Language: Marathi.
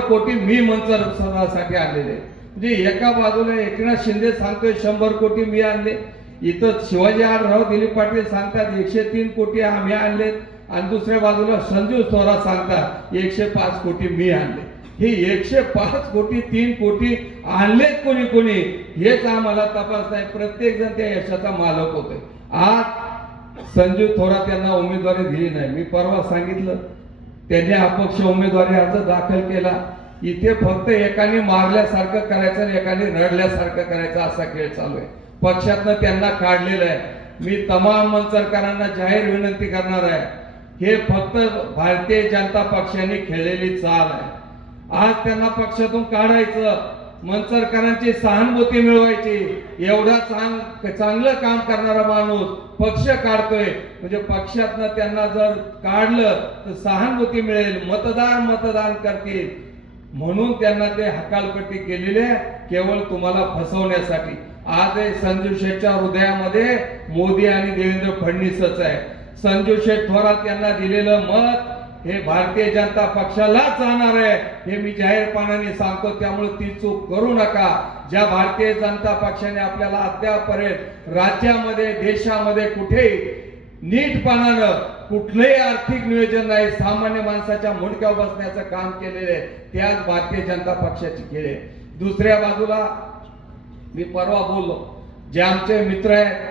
कोटी मी मंचरसाठी आणलेले. म्हणजे एका बाजूला एकनाथ शिंदे सांगतोय 100 कोटी मी आणले, इथं शिवाजी आढळराव दिलीप पाटील सांगतात 103 कोटी आम्ही आणले, आणि दुसऱ्या बाजूला संजू थोरात सांगतात 105 कोटी मी आणले. हे 105 कोटी 3 कोटी आणलेत कोणी कोणी हेच आम्हाला तपासताय. प्रत्येक जण त्या यशाचा मालक होतोय. आज संजू थोरात यांना उमेदवारी दिली नाही. मी परवा सांगितलं त्यांनी अपक्ष उमेदवारी अर्ज दाखल केला. इथे फक्त एकाने मारल्यासारखं करायचं आणि एकाने रडल्यासारखं करायचं असा खेळ चालू आहे. पक्षातनं त्यांना काढलेलं आहे. मी तमाम मंचरकरांना जाहीर विनंती करणार आहे, हे फक्त भारतीय जनता पक्षाने खेळलेली चाल आहे. आज त्यांना पक्षातून काढायचं, मंचरकरांची सहानुभूती मिळवायची. एवढा चांगलं काम करणारा माणूस पक्ष काढतोय म्हणजे पक्षातनं त्यांना जर काढलं तर सहानुभूती मिळेल, मतदान करतील, म्हणून त्यांना ते हकालपट्टी केलेली आहे केवळ तुम्हाला फसवण्यासाठी. आज संजू शेठच्या हृदयामध्ये मोदी आणि देवेंद्र फडणवीसच आहे. संजू शेठ थोरात यांना दिलेलं मत हे भारतीय जनता पक्षालाच जाणार आहे, हे मी जाहीरपणाने सांगतो. त्यामुळे ती चूक करू नका. ज्या भारतीय जनता पक्षाने आपल्याला अद्यापर्यंत राज्यामध्ये देशामध्ये कुठेही नीटपणानं कुठलंही आर्थिक नियोजन नाही, सामान्य माणसाच्या मुंडक्यावर बसण्याचं काम केलेलं आहे, त्याच भारतीय जनता पक्षाची खेळ आहे. दुसऱ्या बाजूला मी परवा बोललो, जे आमचे मित्र आहेत